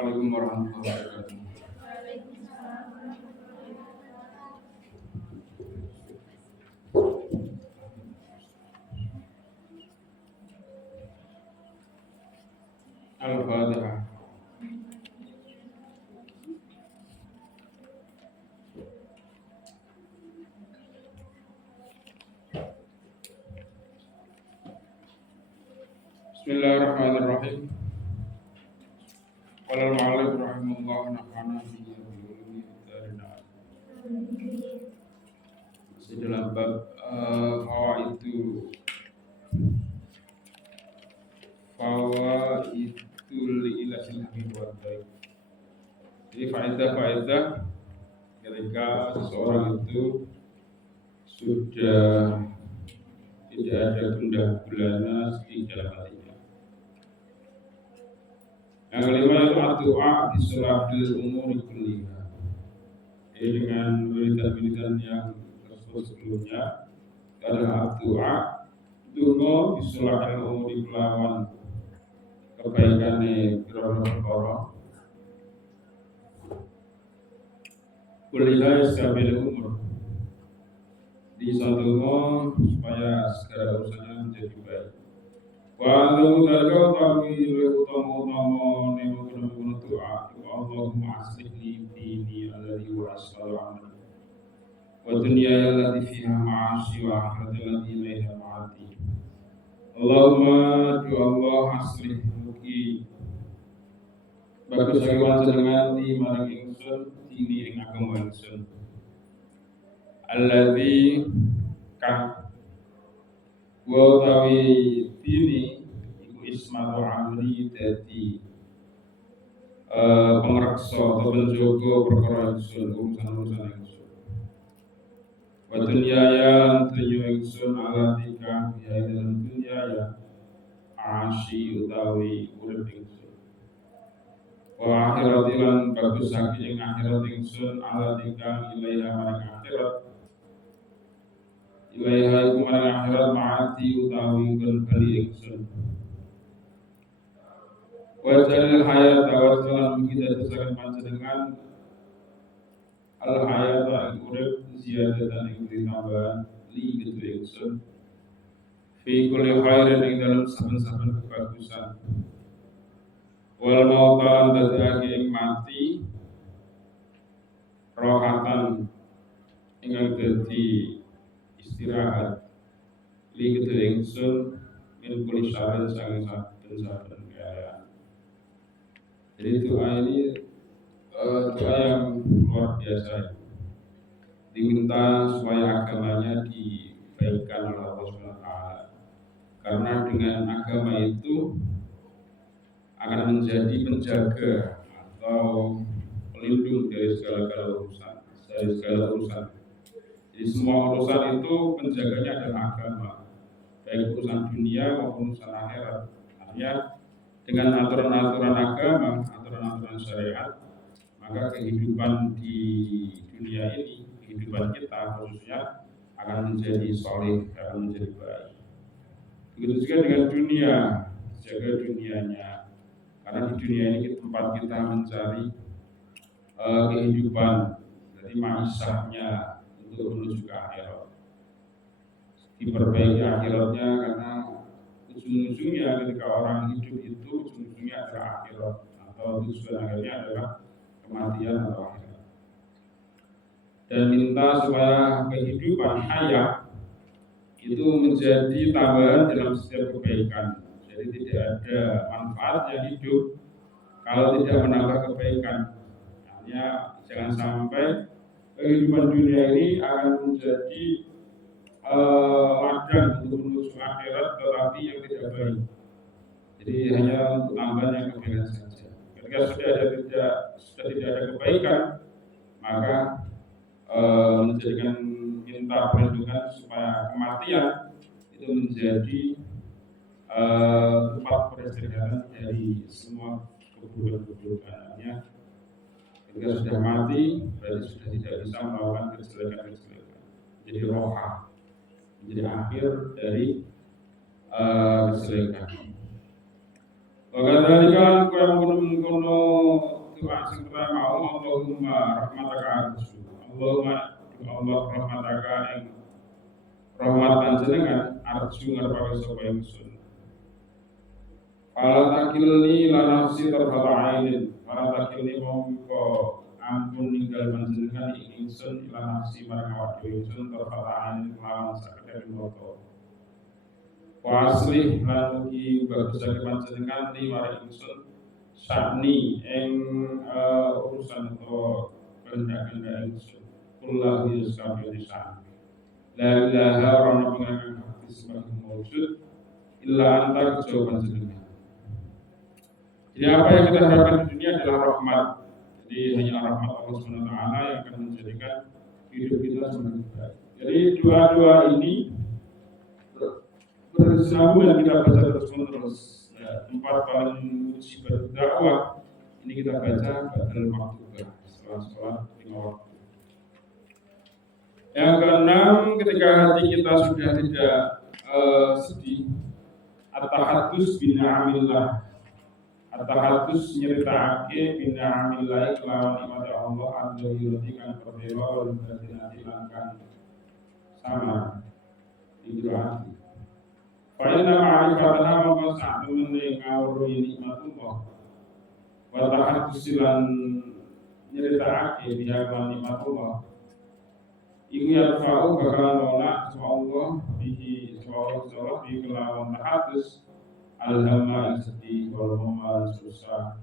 Assalamualaikum warahmatullahi wabarakatuh. Al-Fatihah. Bismillahirrahmanirrahim. Qala al-mu'allif rahimahullah nafa'ana bihi wa bi ulumi ad-darin. Masih dalam bab fawaidul ilasil hamid wa baik. Jadi faedah ketika seseorang itu sudah tidak ada gundah gulana di dalam hatinya. Yang kelima itu doa di sulahil umur kulliha. Dengan wiridan-wiridan yang tersebut sebelumnya adalah doa di sulahil umur kelawan kebaikane pira-pira perkara. Kulliha sabil umur. Di satu supaya segala urusannya menjadi baik. Walau dalam kami utama nemu doa Allahumma aslihni dini alladhi wa aslahu wa dunyaya allati fiha ma'ashi wa akhirati allati ilaiha ma'ati. Allahumma Allah aslih mugi bagus kawan dengan di marang ingsun dini ing agama ingsun alladhi kang wa tawi dini iku ismatu amri dadi pengreksa atau penjaga perkara ingsun urusan-urusan ingsun wa dunyaya dunya ingsun alati kang ya dalam dunyaya asyi utawi urip ingsun wa akhirati lan bagus saking akhirat ingsun alati kang ilaiha maring akhirat ilaiha iku maring akhirat ma'ati utawi kembali ingsun wajalil hayat awasalan kita tersangka panjenengan al hayat al urip ziyadatan ing tambahan li gitu ingsun fi kulli khairin ing dalam saben-saben kebagusan wal mautan dadake ing mati rohatan ingkang dadi istirahat li gitu ingsun min kulli syarrin sang saben-saben keadaan. Jadi doa ini doa yang luar biasa, diminta supaya agamanya dibaikkan oleh Allah SWT. Karena dengan agama itu akan menjadi penjaga atau pelindung dari segala urusan. Jadi semua urusan itu penjaganya adalah agama, baik urusan dunia maupun urusan akhirat. Artinya dengan aturan-aturan agama, aturan-aturan syariat, maka kehidupan di dunia ini, kehidupan kita khususnya akan menjadi soleh, akan menjadi baik. Begitu juga dengan dunia, jaga dunianya, karena di dunia ini tempat kita mencari kehidupan, jadi maisahnya untuk menuju ke akhirat. Diperbaiki akhiratnya karena ujung-ujungnya ketika orang hidup itu ujung-ujungnya adalah akhirat atau tujuan akhirnya adalah kematian atau akhirat. Dan minta supaya kehidupan hayat itu menjadi tambahan dalam setiap kebaikan. Jadi tidak ada manfaatnya hidup kalau tidak menambah kebaikan. Artinya jangan sampai kehidupan dunia ini akan menjadi ladang untuk menuju akhirat tetapi yang tidak baik. Jadi hanya untuk tambahan yang kebaikan saja. Ketika sudah tidak ada kebaikan, maka menjadikan minta perlindungan supaya kematian itu menjadi tempat peristirahatan dari semua keburukan-keburukannya. Ketika sudah mati, berarti sudah tidak bisa melakukan kejelekan-kejelekan. Jadi roha, menjadi akhir dari kejelekan. Wakadhalika kaya mengkono doa sing pertama Allahumma rahmataka arju. Allahumma Allah rahmataka ing rahmat panjenengan arju ngarepake sapa ingsun. Fala takilni la nafsi tarfata ainin. Fala takilni mongko ampun ninggal panjenengan ing ingsun ila nafsi marang awak dhewe ingsun tarfata ainin lawan sakedhik mata. Wasli lan ugi bagusake panjenengan li marang ingsun sakni ing urusan atau kehendak-kehendak ingsun. Kullahu yastabil lisan. La ilaha ora pangeran hak sebagai mawjud illa anta kejauhan panjenengan. Jadi apa yang kita harapkan di dunia adalah rahmat. Jadi hanya rahmat Allah SWT yang akan menjadikan hidup kita semakin baik. Jadi doa-doa ini berkesinambungan kita baca terus-menerus. Ya, tempat paling uji berdakwah ini kita baca dalam waktu setelah sholat 5 waktu. Yang keenam, ketika hati kita sudah tidak sedih, at-tahadus bina'amillah. At-tahadus nyeritakake bina'amillah kelawan nikmat Allah al-zahirati kang perdela wal batinati langkang sama hati. Fa'inna ma'rifatana maka sa'temen ngawruh nikmatullah. Wa tahadus lan nyeritakake bihawan nikmatullah. Iku yarfa'u bakalan nolak Allah bihi Allah bihi kelawan tahadus al-hamma sedih wal mamal susah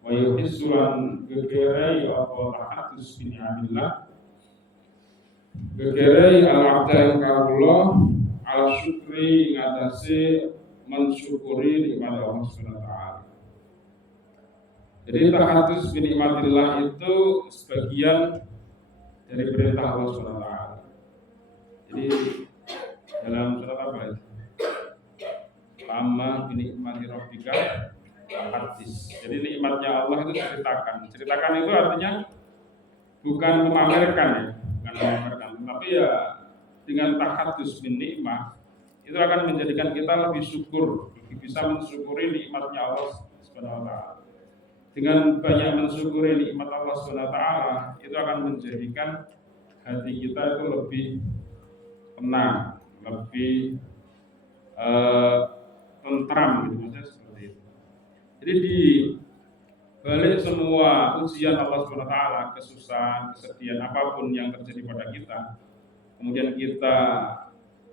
wa yuhissulan gegerai apa tahadus bin'amillah gegerai al-abda yang kawula al-syukri ngatasi mensyukuri nikmat Allah SWT. Jadi tahadus binikmatillah itu sebagian dari perintah Allah SWT. Jadi dalam surat apa itu? Lama binikmati rabbika hadis. Jadi nikmatnya Allah itu ceritakan. Ceritakan itu artinya bukan memamerkan ya, bukan memamerkan, tapi ya dengan tahadus bin nikmah itu akan menjadikan kita lebih syukur, lebih bisa mensyukuri nikmatnya Allah Subhanahu wa taala. Dengan banyak mensyukuri nikmat Allah Subhanahu wa taala, itu akan menjadikan hati kita itu lebih tenang, lebih tentram gitu, maksudnya seperti itu. Jadi di balik semua ujian Allah Subhanahu wa taala, kesusahan, kesedihan apapun yang terjadi pada kita, kemudian kita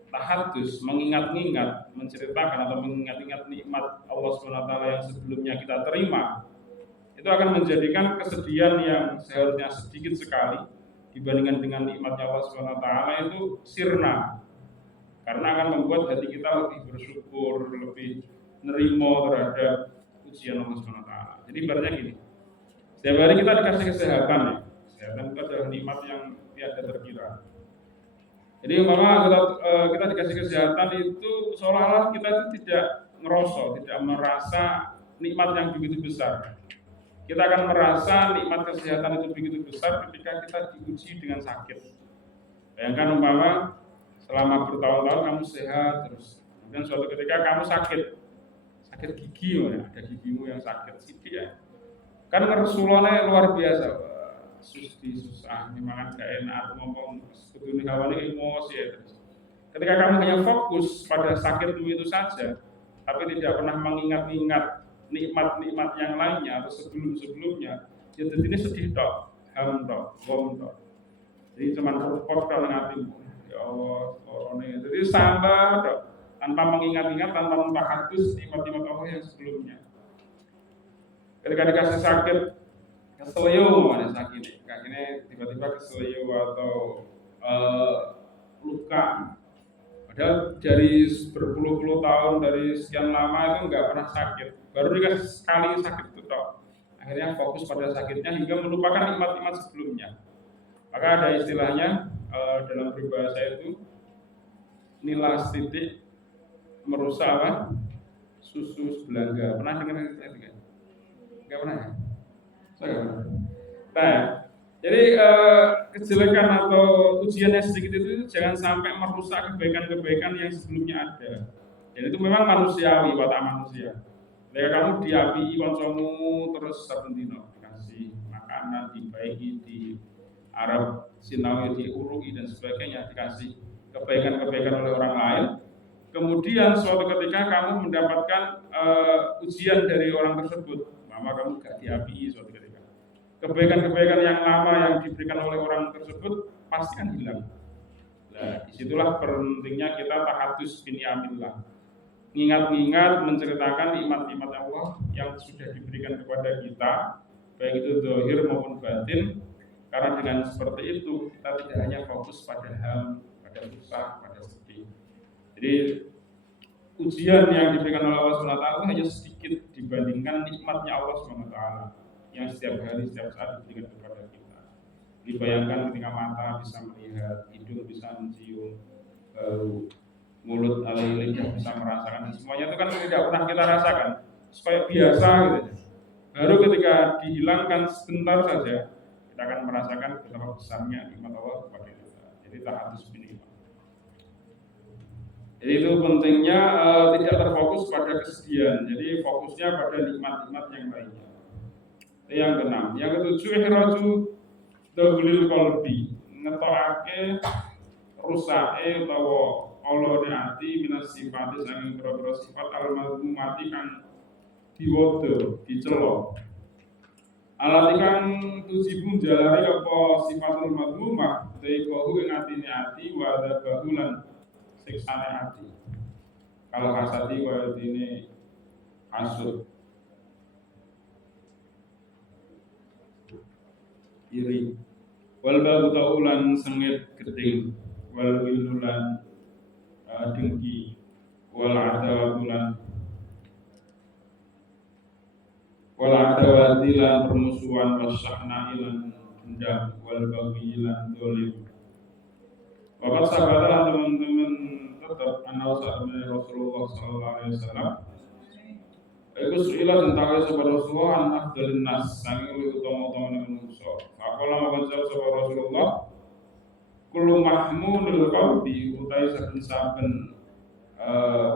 tahadus, mengingat-ingat, menceritakan atau mengingat-ingat nikmat Allah Subhanahu wa taala yang sebelumnya kita terima, itu akan menjadikan kesedihan yang seharusnya sedikit sekali dibandingkan dengan nikmatnya Allah Subhanahu wa taala itu sirna. Karena akan membuat hati kita lebih bersyukur, lebih nerimo terhadap ujian Allah Subhanahu wa taala. Jadi ibaratnya gini. Setiap hari kita dikasih kesehatan ya. Kesehatan itu adalah nikmat yang tiada terkira. Jadi umpama kita dikasih kesehatan itu seolah-olah kita itu tidak ngerosok, tidak merasa nikmat yang begitu besar. Kita akan merasa nikmat kesehatan itu begitu besar ketika kita diuji dengan sakit. Bayangkan umpama selama bertahun-tahun kamu sehat terus, kemudian suatu ketika kamu sakit gigi, ya, ada gigimu yang sakit sedikit ya. Kan ngersulone luar biasa, susah, memang gak enak, ngomong sebetulnya hawane emosi ya terus. Ketika kamu hanya fokus pada sakitmu itu saja, tapi tidak pernah mengingat-ingat nikmat-nikmat yang lainnya atau sebelum-sebelumnya, ya jadi ini sedih tok, ham tok, bom tok. Jadi cuma repot dalam hatimu, ya Allah, korone. Jadi sabar tok, tanpa mengingat-ingat, tanpa mentahadus nikmat-nikmat Allah yang sebelumnya. Ketika dikasih sakit, keselio mana sakit, kakinya tiba-tiba keselio atau luka. Padahal dari berpuluh-puluh tahun, dari sekian lama itu nggak pernah sakit. Baru dikasih sekali sakit itu toh. Akhirnya fokus pada sakitnya hingga melupakan nikmat-nikmat sebelumnya. Maka ada istilahnya dalam berbahasa itu nilas titik merusak apa? Susu belanga. Pernah dengar istilah itu kan? Nggak pernah ya? Saya nggak pernah. Nah, jadi kejelekan atau ujian yang sedikit itu jangan sampai merusak kebaikan-kebaikan yang sebelumnya ada. Dan itu memang manusiawi, watak manusia. Ketika kamu diapi kancamu terus saben dina dikasih makanan, dibaiki, di Arab Sinawi, diurugi dan sebagainya, dikasih kebaikan-kebaikan oleh orang lain. Kemudian suatu ketika kamu mendapatkan ujian dari orang tersebut, maka kamu gak diapi suatu ketika. Kebaikan-kebaikan yang lama yang diberikan oleh orang tersebut pasti kan hilang. Nah, disitulah pentingnya kita tahatus bin ni'amillah. Ingat-ingat menceritakan nikmat-nikmat Allah yang sudah diberikan kepada kita, baik itu zahir maupun batin. Karena dengan seperti itu kita tidak hanya fokus pada ham, pada susah, pada sedih. Jadi ujian yang diberikan oleh Allah SWT hanya sedikit dibandingkan nikmatnya Allah SWT yang setiap hari, setiap saat diberikan kepada kita. Dibayangkan ketika mata bisa melihat, hidung bisa mencium, mulut atau lidah bisa merasakan, dan semuanya itu kan tidak pernah kita rasakan, supaya biasa gitu. Baru ketika dihilangkan sebentar saja, kita akan merasakan betapa besarnya nikmat Allah kepada kita. Jadi tahatus bin ni'amah. Jadi itu pentingnya tidak terfokus pada kesedihan, jadi fokusnya pada nikmat-nikmat yang lainnya. Yang keenam, yang ketujuh, ihraju dahulil qalbi, ngetokake rusake utawa Allah ati minas sifat saking pira-pira sifat al-mazmumati kang diwodo, dicela. Alati kang tujibu jalari apa sifatul mazmumah daiqahu ing atine ati wa adabahu lan siksane ati. Kalau hasadi kaya dene hasud, iri, wal baghtaulan sengit gedeng, wal wilulan dengki, wal adawatulan permusuhan, wasyahna ilan dendam, wal baghilan dolim. Bapak sahabat teman-teman tetap anau saat Rasulullah Sallallahu Alaihi Wasallam. Iku suila tentang sahabat Rasulullah an afdalin nas, sangi utama-utama manusia. Apalah makan sahabat Rasulullah. Kullu mahmudul qalbi utai saben-saben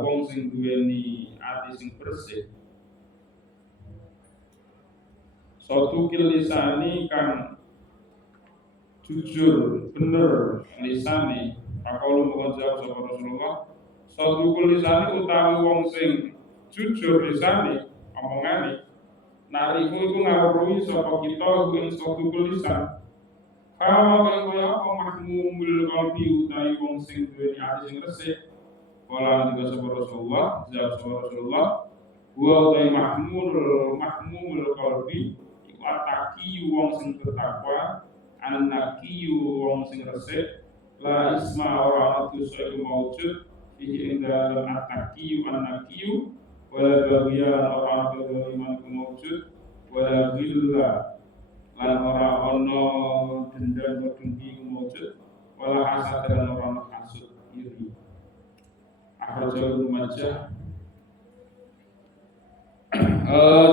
wong sing duweni ati sing bersih. Suatu kilisani kang jujur bener lisani, akalu mengucap sahabat Rasulullah. Suatu kilisani utawi wong sing jujur lisani omongane, nariku iku ngawruhi sapa kita ing suatu kilisan. Kalau kaya apa mahmumul qalbi utawi wong sing duweni ati sing resik, kala juga sahabat Rasulullah, jawab sahabat Rasulullah, wa utai mahmumul qalbi iku ataki wong sing bertakwa, anaki wong sing resik, la isma ora dosa iku maujud fihi ing dalem ataki anaki wala bagian ora dosa iman iku maujud wala ghilla lan ora ono dendam dengki maujud wala hasad dan ora ono hasud iri. Akhirnya Majah.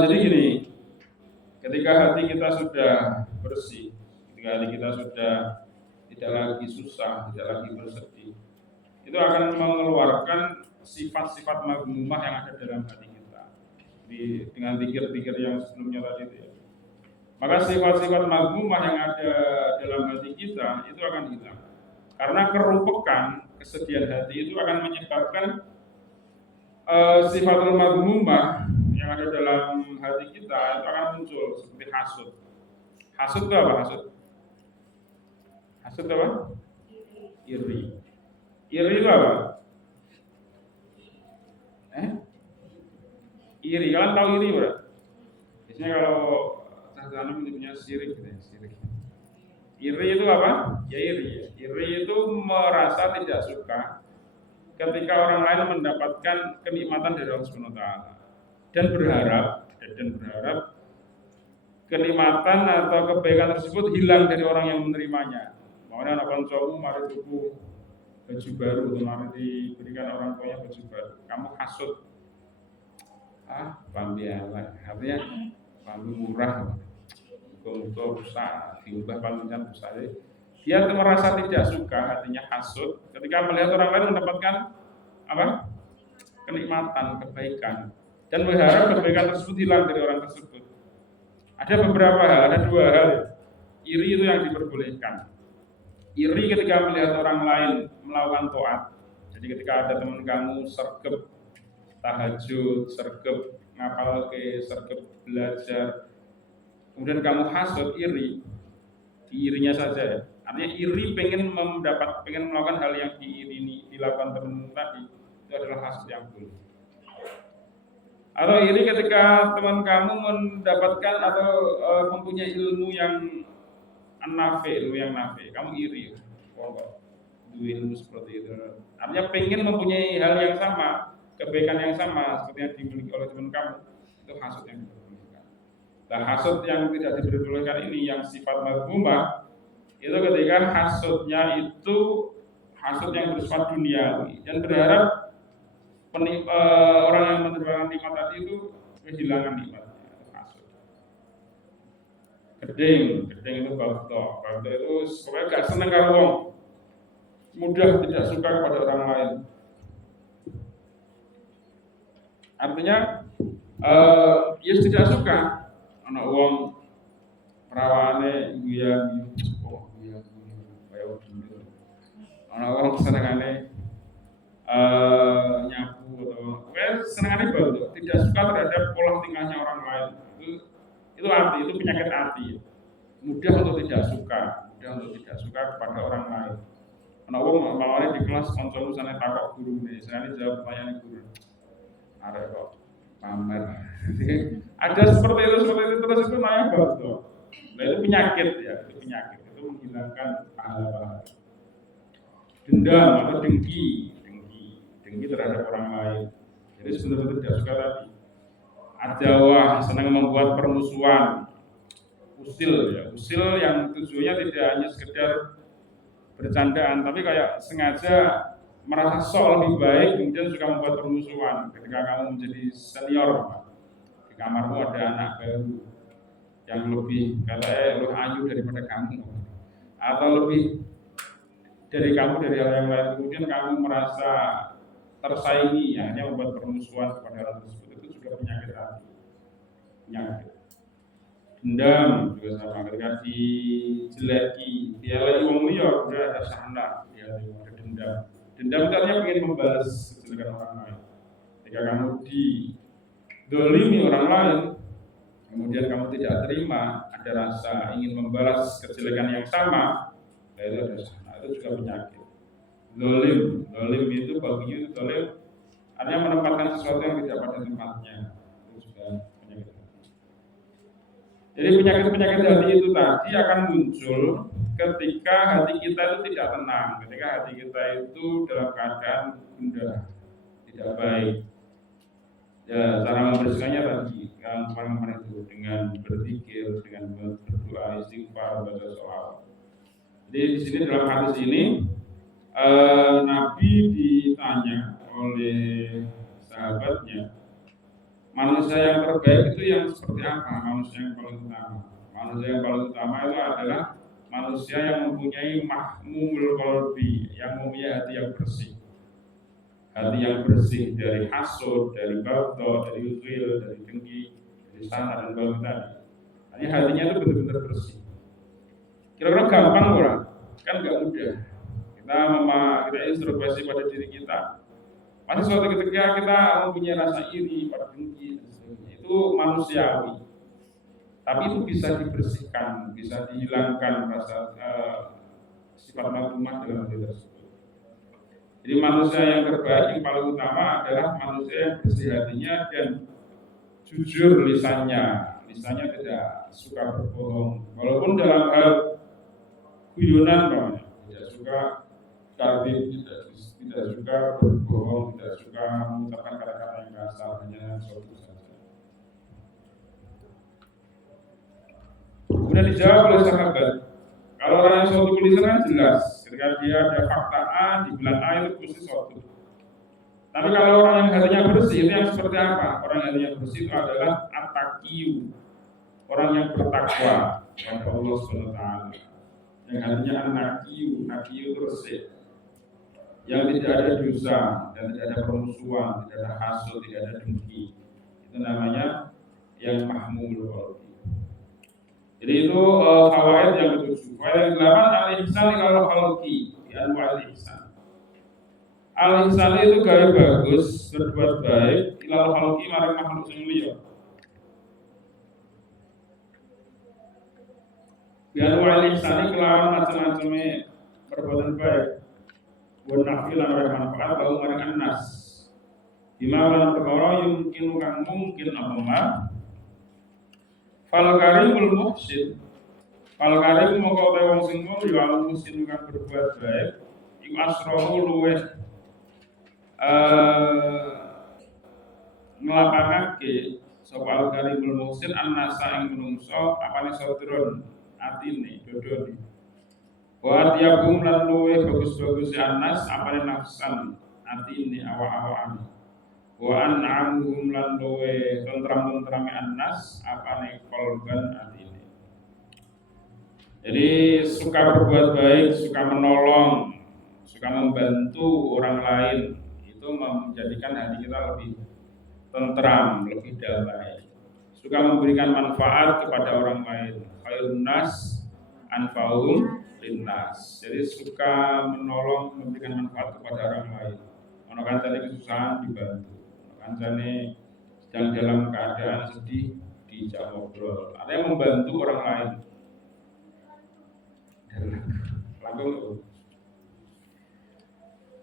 Jadi gini, ketika hati kita sudah bersih, ketika hati kita sudah tidak lagi susah, tidak lagi bersedih, itu akan mengeluarkan sifat-sifat mazmumah yang ada dalam hati kita dengan pikir-pikir yang sebelumnya tadi itu ya. Maka sifat-sifat mazmumah yang ada dalam hati kita itu akan hilang. Karena kerumpukan, kesedihan hati itu akan menyebabkan sifatul mazmumah yang ada dalam hati kita itu akan muncul seperti hasud. Hasud itu apa hasud? Hasud itu apa? Iri. Iri itu apa? Iri. Kalian tahu iri berapa? Biasanya kalau tanam itu punya sirik gitu ya, sirik. Iri itu apa? Ya iri. Iri itu merasa tidak suka ketika orang lain mendapatkan kenikmatan dari Allah Subhanahu wa taala dan berharap kenikmatan atau kebaikan tersebut hilang dari orang yang menerimanya. Makanya anak kancamu mari tuku baju baru atau mari diberikan orang tuanya baju baru. Kamu hasud. Pambialan. Artinya paling murah. Muka rusak, diubah panggilan besar. Dia merasa tidak suka, hatinya hasud ketika melihat orang lain mendapatkan apa? Kenikmatan, kebaikan. dan berharap kebaikan tersebut hilang dari orang tersebut. Ada beberapa hal, ada dua hal. Iri itu yang diperbolehkan. Iri ketika melihat orang lain melakukan taat. Jadi ketika ada teman kamu sergap tahajud, sergap ngapal ke, sergap belajar, kemudian kamu hasud, iri, diirinya saja. Artinya iri pengen melakukan hal yang dilakukan teman tadi, itu adalah hasud yang buruk. Atau iri ketika teman kamu mendapatkan atau mempunyai ilmu yang ilmu yang nafi, kamu iri, ilmu seperti itu. Artinya pengen mempunyai hal yang sama, kebaikan yang sama seperti yang dimiliki oleh teman kamu, itu hasud yang diperbolehkan. Nah, hasud yang tidak diperbolehkan ini yang sifat madhumah, itu ketika hasudnya itu hasud yang bersifat duniawi dan berharap orang yang menerima nikmat tadi itu kehilangan nikmatnya. Hasud. Gedeng itu bakto itu pokoknya gak seneng karo wong, mudah tidak suka kepada orang lain. Artinya tidak suka anak wong perawane iya kaya udah anak wong senengane nyapu atau senengane baru tidak suka terhadap pola tingkahnya orang lain. Itu penyakit hati. Mudah untuk tidak suka kepada orang lain. Anak wong mawane di kelas kancamu sana takok gurune, sana jawab pertanyaan guru. Arek kok pamer. Ada seperti itu terus itu namanya bakto. Nah, itu penyakit. Itu menghilangkan pahala. Dendam atau dengki terhadap orang lain. Jadi sebenarnya tidak suka tadi. Adawah, senang membuat permusuhan. Usil yang tujuannya tidak hanya sekedar bercandaan, tapi kayak sengaja merasa sok lebih baik, kemudian suka membuat permusuhan. Ketika kamu menjadi senior, di kamarmu ada anak baru yang lebih ayu daripada kamu, atau lebih dari kamu dari hal yang lain, kemudian kamu merasa tersaingi, hanya membuat permusuhan kepada orang tersebut, itu juga penyakit hati. Dendam juga sama, ketika dijeleki, dialai wong liya udah ada sana, dia ada dendam. Dendam itu artinya ingin membalas kejelekan orang lain. Ketika kamu didolimi orang lain, kemudian kamu tidak terima, ada rasa ingin membalas kejelekan yang sama, itu ada sana, itu juga penyakit. Dolim itu baginya itu dolim, artinya menempatkan sesuatu yang tidak pada tempatnya, itu juga penyakit. Jadi penyakit hati itu tadi akan muncul ketika hati kita itu tidak tenang, ketika hati kita itu dalam keadaan gundah, tidak baik. Ya, cara membersihkannya tadi yang kemarin itu dengan berzikir, dengan berdoa, istighfar, baca sholawat. Jadi di sini dalam hadis ini Nabi ditanya oleh sahabatnya, manusia yang terbaik itu yang seperti apa? Manusia yang paling utama. Manusia yang paling utama itu adalah manusia yang mempunyai mahmumul qalbi, yang mempunyai hati yang bersih. Hati yang bersih dari hasud, dari baghdad, dari uzil, dari dengki, dari sana dan baghdad. Jadi hatinya itu benar-benar bersih. Kira-kira gampang orang? Kan enggak mudah. Kita introspeksi pada diri kita. Pada suatu ketika kita mempunyai rasa iri, pada dengki, itu manusiawi. Tapi itu bisa dibersihkan, bisa dihilangkan rasa sifat madhumah dalam diri tersebut. Jadi manusia yang terbaik, yang paling utama adalah manusia yang bersih hatinya dan jujur lisannya. Lisannya tidak suka berbohong, walaupun dalam hal guyonan, tidak suka karbit, tidak suka berbohong, tidak suka mengucapkan kata-kata yang kasar, hanya suatu saja. Kemudian dijawab oleh sahabat, kalau orang yang suatu tulisan jelas, ketika dia ada fakta A, dibilang A itu pasti suatu. Tapi kalau orang yang hatinya bersih, itu yang seperti apa? Orang yang hatinya bersih itu adalah at-taqiyu, orang yang bertakwa kepada Allah SWT. Yang hatinya an-naqiyu itu bersih, yang tidak ada dosa dan tidak ada permusuhan, tidak ada hasud, tidak ada dengki. Itu namanya yang mahmul qalbi. Jadi itu fawaid yang ketujuh. Fawaid yang 8 al-ihsan ilal khalqi, anwa al-ihsan. Al-ihsan itu gawe bagus, berbuat baik ilal khalqi marang makhluk sing liya. Biar al-ihsan kelawan macam-macamnya perbuatan baik. Buat nafi lan manfaat bau marang annas. Bima lan perkara yumkin kang mungkin apa ma fal karimul muhsin fal karim moko te wong sing mulya muhsin kang berbuat baik iku asrahu luweh nglapangake sapa al karimul muhsin annasa ing menungso apane satrun atine dodone wa atiyabum lan luweh bagus-bagus annas apane nafsan atine awak-awakane wa an'amuhum lan luwe tentram-tentrame annas apane kolban atine. Jadi suka berbuat baik, suka menolong, suka membantu orang lain itu menjadikan hati kita lebih tentram, lebih damai. Suka memberikan manfaat kepada orang lain. Khairun nas anfa'uhum linnas. Jadi suka menolong, memberikan manfaat kepada orang lain. Ono kancane kesusahan dibantu. Kancane sedang dalam keadaan sedih diajak ngobrol. Ada yang membantu orang lain. Langsung.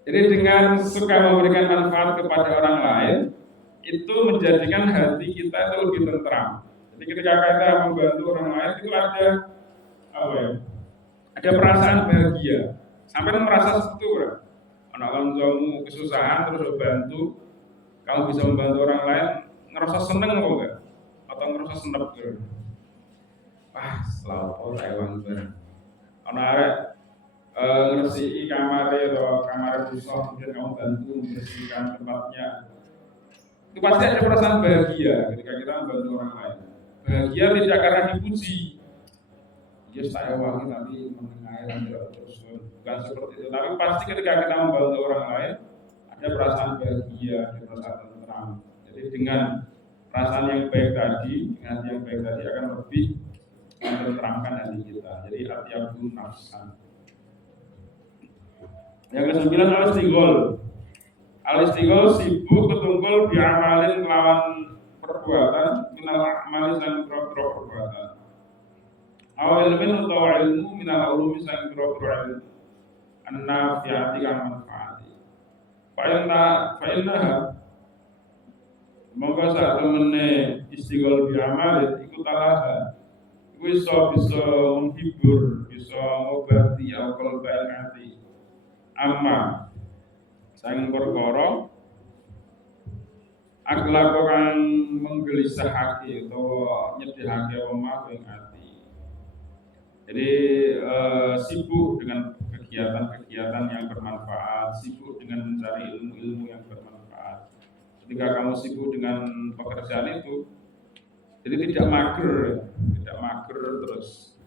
Jadi dengan suka memberikan manfaat kepada orang lain itu menjadikan hati kita itu lebih tentram. Jadi ketika kita membantu orang lain itu ada apa ya? Ada perasaan bahagia. Sampai merasa setur. Anak kancamu kesusahan terus bantu. Kamu bisa membantu orang lain, ngerasa seneng kok enggak? Atau ngerasa senep gitu? Wah, selalu Taiwan banget. Karena ada ngersih kamar atau kamar rusak, kemudian kamu bantu membersihkan tempatnya. Itu pasti ada perasaan bahagia ketika kita membantu orang lain. Bahagia tidak karena dipuji. Ya saya wangi tapi menengahi terus bukan seperti itu. Tapi pasti ketika kita membantu orang lain ada perasaan bahagia, ada perasaan tenang. Jadi dengan perasaan yang baik tadi, dengan hati yang baik tadi akan lebih menenteramkan hati kita. Jadi atiyabun nafsan. Yang ke-9 al-istighol. Al-istighol sibuk ketunggul biamalin kelawan perbuatan, minal amali sang pro perbuatan. Awal ilmin utawa ilmu minal ulumi sang pro ilmu. An-nafi'ati kang manfaat. Fa'innaha mongko sak temene istighol bi amal iku talaha iku bisa menghibur, bisa ngobati akal baik hati amma sang perkara akhlak kang menggelisahake utawa nyedihake omah ing ati. Jadi sibuk dengan kegiatan-kegiatan yang bermanfaat, sibuk dengan mencari ilmu-ilmu yang bermanfaat. Ketika kamu sibuk dengan pekerjaan itu, jadi tidak mager terus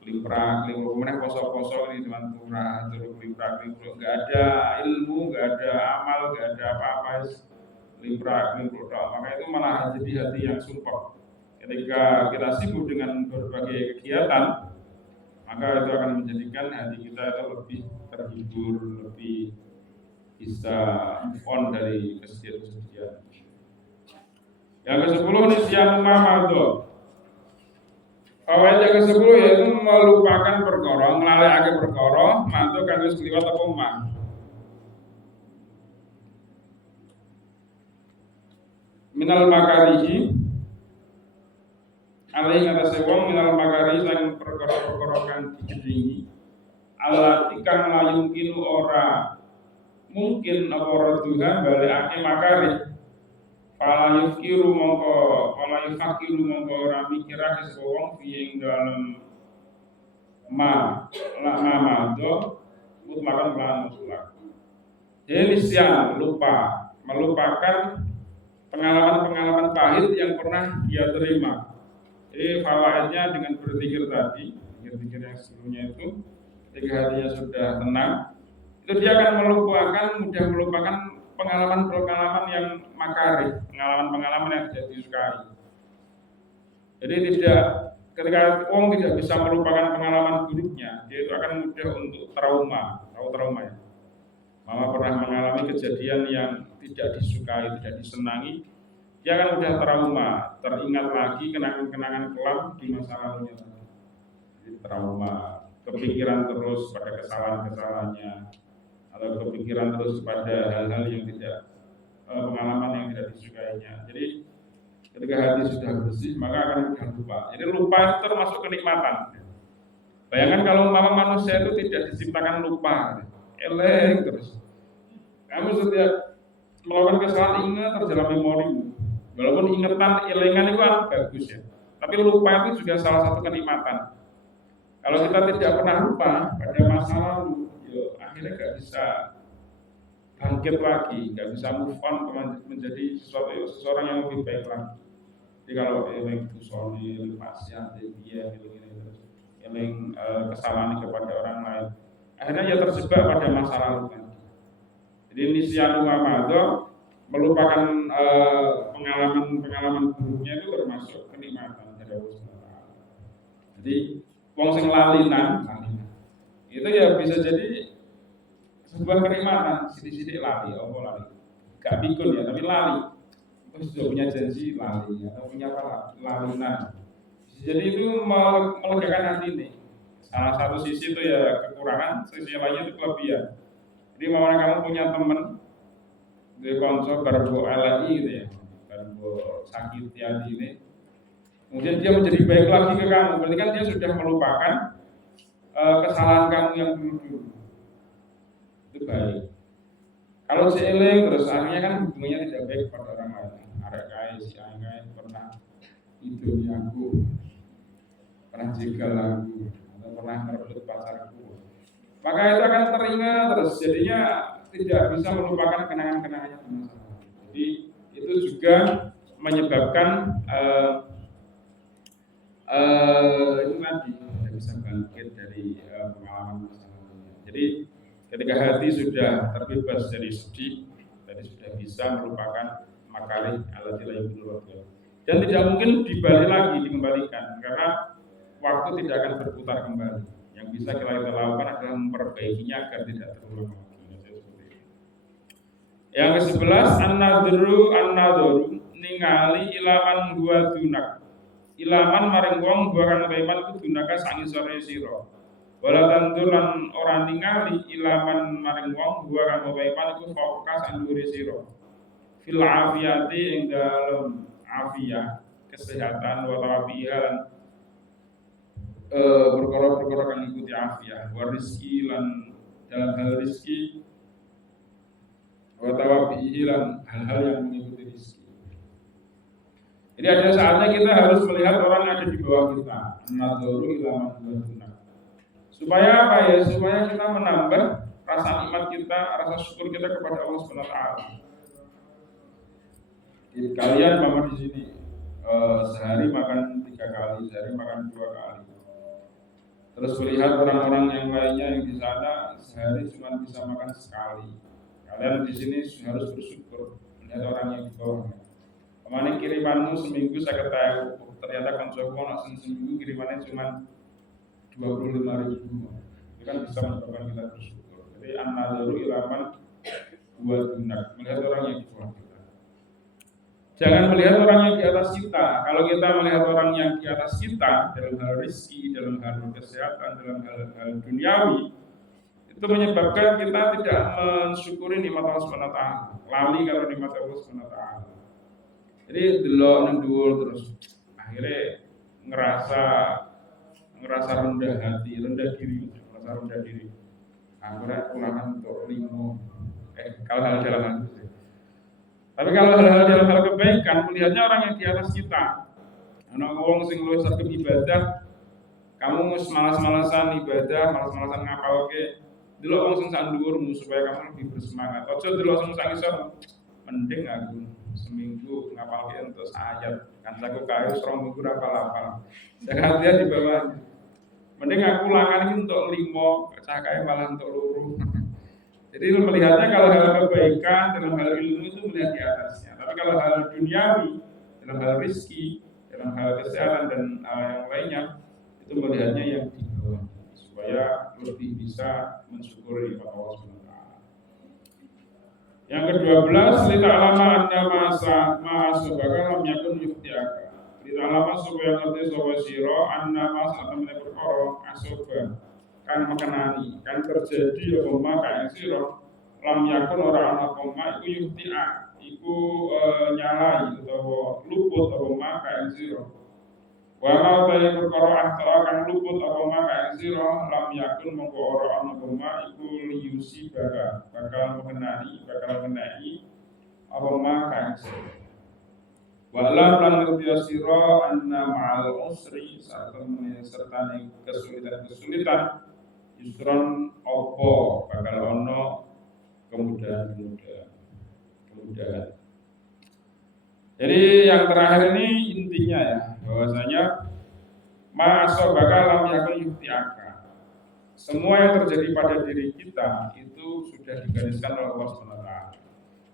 keliprak, kemudian poso-poso ini cuma turah, terus keliprak, nggak ada ilmu, nggak ada amal, nggak ada apa-apa, keliprak, maka itu malah jadi hati yang sumpah. Ketika kita sibuk dengan berbagai kegiatan, maka itu akan menjadikan hati kita itu lebih terhibur, lebih bisa move on dari kesedihan-kesedihan. Yang ke-10 nisyan mamadho. Fawaid yang ke-10 yaitu melupakan perkara, nglalekake perkara, mantuk kang wis kliwat apa mah. Minal makarihi alai ngatasi wong minal makari sang perkara-perkara kang dijedingi alati kang la yumkinu ora mungkin apa Tuhan balekake makari fala yukiru mongko ora mikirake sapa wong piye ing dalem mamado makan kelan mutlak. Jadi melupakan pengalaman-pengalaman pahit yang pernah dia terima. Jadi fawaidnya dengan berzikir tadi, berzikir yang sebelumnya itu, ketika hatinya sudah tenang, itu dia akan mudah melupakan pengalaman-pengalaman yang makarih, pengalaman-pengalaman yang tidak disukai. Jadi ketika orang tidak bisa melupakan pengalaman buruknya, dia itu akan mudah untuk trauma ya. Mama pernah mengalami kejadian yang tidak disukai, tidak disenangi, dia akan mudah trauma, teringat lagi kenangan-kenangan kelam di masa lalunya. Jadi trauma, kepikiran terus pada kesalahan-kesalahannya, atau kepikiran terus pada hal-hal yang tidak, pengalaman yang tidak disukainya. Jadi ketika hati sudah bersih, maka akan mudah lupa. Jadi lupa itu termasuk kenikmatan. Bayangkan kalau manusia itu tidak diciptakan lupa, eleng terus. Kamu setiap melakukan kesalahan ingat terus dalam memorimu. Walaupun ingatan elengan itu kan bagus ya, tapi lupa itu juga salah satu kenikmatan. Kalau kita tidak pernah lupa pada masa lalu, akhirnya nggak bisa bangkit lagi, nggak bisa move on menjadi seseorang yang lebih baik lagi. Jadi kalau eleng kusoni, eleng pasien, dia eleng kesalahan kepada orang lain, akhirnya ya terjebak pada masa lalu kan. Jadi nisyan Muhammad melupakan pengalaman buruknya itu termasuk kenikmatan dari Allah SWT. Jadi wong sing lalinan itu ya bisa jadi sebuah kenikmatan, sidik-sidik lali, apa lali? Gak pikun ya, tapi lali. Terus sudah punya janji lali, atau punya apa? Lalinan. Jadi itu melegakan hati nih. Salah satu sisi itu ya kekurangan, sisi lainnya itu kelebihan. Jadi mau kamu punya teman di konco barbo LI gitu ya, barbo sakit hati ini, kemudian dia menjadi baik lagi ke kamu, berarti kan dia sudah melupakan kesalahan kamu yang dulu. Itu baik. Kalau si eleng terus akhirnya kan hubungannya tidak baik pada orang lain. Arek kaya si Anggai pernah hidupnya aku, pernah jegal aku, atau pernah merebut pacarku. Maka itu akan teringat terus, jadinya tidak bisa melupakan kenangan-kenangannya di masa lalu. Jadi itu juga menyebabkan itu tadi tidak bisa bangkit dari pengalaman masa lalu. Jadi ketika hati sudah terbebas dari sedih, tadi sudah bisa melupakan makalih alati la yubul waktu. Dan tidak mungkin dikembalikan karena waktu tidak akan berputar kembali. Yang bisa kita lakukan adalah memperbaikinya agar tidak terulang lagi. Yang ke-11 an-nadru ningali ilaman gua dunak. Ilaman maring wong gua kang iman ku dunaka sangisore sira. Wala tanduran ora ningali ilaman maring wong gua kang iman ku foka sandure sira. Fil afiyati ing dalem afiyah kesehatan wa tawabihan perkara-perkara kang ikuti afiyah wa rizki lan dalam hal rizki wa tawabihi lan hal-hal yang mengikuti rizki. Jadi ada saatnya kita harus melihat orang yang ada di bawah kita, nadzoru ilaman dunak. Supaya apa ya? Supaya kita menambah rasa nikmat kita, rasa syukur kita kepada Allah Subhanahu wa taala. Kalian mama di sini sehari makan 3 kali, sehari makan 2 kali. Terus melihat orang-orang yang lainnya yang di sana sehari cuma bisa makan sekali. Kalian di sini harus bersyukur melihat orang yang di bawah. Kemarin kirimanmu seminggu saya ketahui, ternyata koncoku nak seminggu kirimannya cuma 25.000. Itu kan bisa menyebabkan kita bersyukur. Jadi an-nadzaru ilaman gua dunak, melihat orang yang di bawah kita. Jangan melihat orang yang di atas kita. Kalau kita melihat orang yang di atas kita dalam hal rezeki, dalam hal kesehatan, dalam hal duniawi, itu menyebabkan kita tidak mensyukuri nikmat Allah Subhanahu wa taala. Lali kalau nikmat Allah Subhanahu wa taala. Jadi delok nang dhuwur terus akhirnya ngerasa rendah hati, rendah diri. Aku ora ulangan untuk limo. Kalau hal dalam hal itu. Tapi kalau hal-hal dalam hal kebaikan, melihatnya orang yang di atas kita. Ana wong sing luwih saged ibadah, kamu mus malas-malasan ibadah, malas-malasan ngapalke, delok wong sing sak dhuwurmu supaya kamu lebih bersemangat. Aja delok sing sak ngisor, mending aku seminggu ngapalke untuk ayat, kancaku kae 2 minggu hafal-hafal. Jangan dia di bawah. Mending aku ulangan iki untuk 5, cah kae malah untuk 2. Jadi melihatnya kalau hal kebaikan dalam hal ilmu itu melihat di atasnya. Tapi kalau hal duniawi, dalam hal rezeki, dalam hal kesehatan dan yang lainnya, itu melihatnya yang di bawah, supaya lebih bisa mensyukuri nikmat Allah SWT. Yang ke-12, lita alama anna ma'asabaka lam yakun yuftiaka. Lita alama supaya ngerti sapa sira anna ma'asabaka meneh perkara asoba kan mengenani kan terjadi apa maka yang sira lam yakun ora ana koma iku yuftia iku nyalai utawa luput apa maka yang sira. Wa ma ta perkara antara kang luput apa maka yang sira lam yakun mongko ora ana koma iku liyusi bakal mengenai apa maka yang sira. Walam lan ngerti sira anna ma'al usri sertane kesulitan yusron opo bakal ono kemudahan. Jadi yang terakhir ini intinya ya, bahwasanya ma'aso bakal lam yakun yuftiaka. Semua yang terjadi pada diri kita itu sudah digariskan oleh Allah SWT.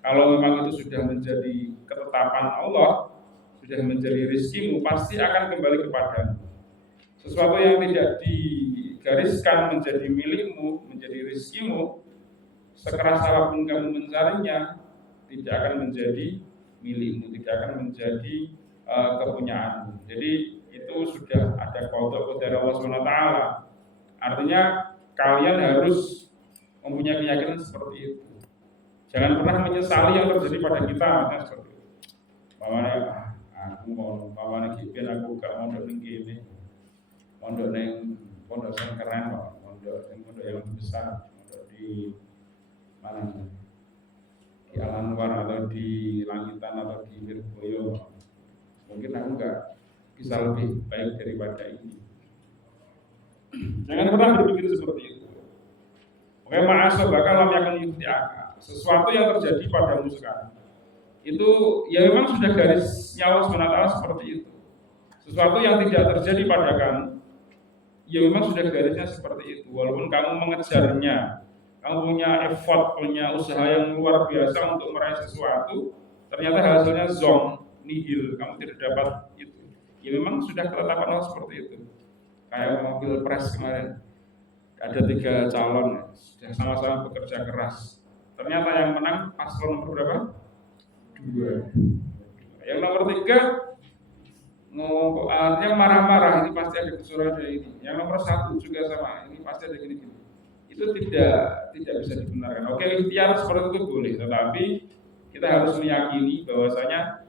Kalau memang itu sudah menjadi ketetapan Allah, sudah menjadi rezekimu, pasti akan kembali kepadamu. Sesuatu yang tidak digariskan menjadi milikmu, menjadi rezekimu, sekeras apapun kamu mencarinya, tidak akan menjadi milikmu, tidak akan menjadi kepunyaanmu. Jadi itu sudah ada qada dari Allah SWT. Artinya kalian harus mempunyai keyakinan seperti itu. Jangan pernah menyesali yang terjadi pada kita, makanya seperti itu. Aku aku gak mau mondok ini, mondok yang keren, mondok yang besar, mondok di mana? Di Al-Anwar atau di Langitan atau di Lirboyo. Mungkin aku nggak bisa lebih baik daripada ini. Jangan pernah berpikir seperti itu. Oke, ma'asab bakal lam yakun yuftiaka. Sesuatu yang terjadi padamu sekarang itu ya memang sudah garisnya Allah SWT seperti itu. Sesuatu yang tidak terjadi pada kamu ya memang sudah garisnya seperti itu. Walaupun kamu mengejarnya, kamu punya effort, punya usaha yang luar biasa untuk meraih sesuatu, ternyata hasilnya zong, nihil, kamu tidak dapat itu. Ya memang sudah ketetapan Allah seperti itu. Kayak mobil pres kemarin, ada 3 calon, sudah sama-sama bekerja keras. Ternyata yang menang paslon nomor berapa? 2. Yang nomor 3 ngomong yang marah-marah, ini pasti ada kecurangan ini. Yang nomor 1 juga sama, ini pasti ada gini-gini. Itu tidak bisa dibenarkan. Oke, ikhtiar seperti itu boleh, tetapi kita harus meyakini bahwasanya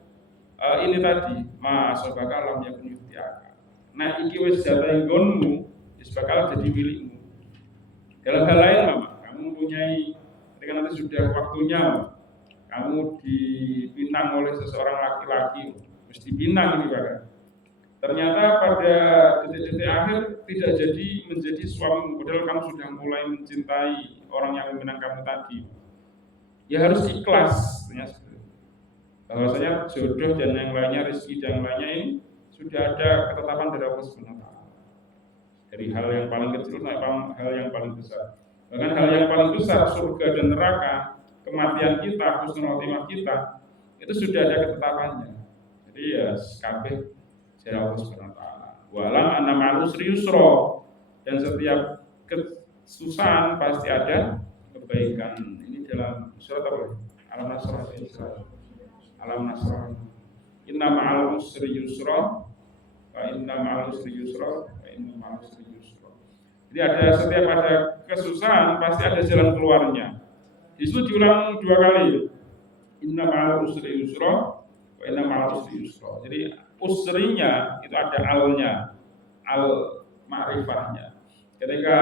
ini tadi ma'asabaka lam yakun yuftiaka. Nah, iki wis jatahe nggonmu, wis bakal jadi milikmu. Dalam hal lain, kamu mempunyai ketika nanti sudah waktunya, kamu dipinang oleh seseorang laki-laki, wis dipinang ini Pak. Ternyata pada detik-detik akhir tidak jadi menjadi suamimu, padahal kamu sudah mulai mencintai orang yang meminang kamu tadi. Ya harus ikhlas, bahwasanya jodoh dan yang lainnya, rezeki dan yang lainnya ini sudah ada ketetapan dari Allah SWT. Dari hal yang paling kecil sampai hal yang paling besar. Bahkan hal yang paling besar, surga dan neraka, kematian kita, husnul khotimah kita, itu sudah ada ketetapannya. Jadi ya kabeh dari Allah SWT. Walam anna ma'al usri yusra, dan setiap kesusahan pasti ada kebaikan. Ini dalam surat apa? Alam Nasrah. Inna ma'al usri yusra, wa inna ma'al usri yusra, wa inna ma'al usri yusra. Jadi setiap ada kesusahan pasti ada jalan keluarnya. Di situ diulang 2 kali. Inna ma'al usri yusra, wa inna ma'al usri yusra. Jadi usrinya itu ada alnya, al ma'rifahnya. Ketika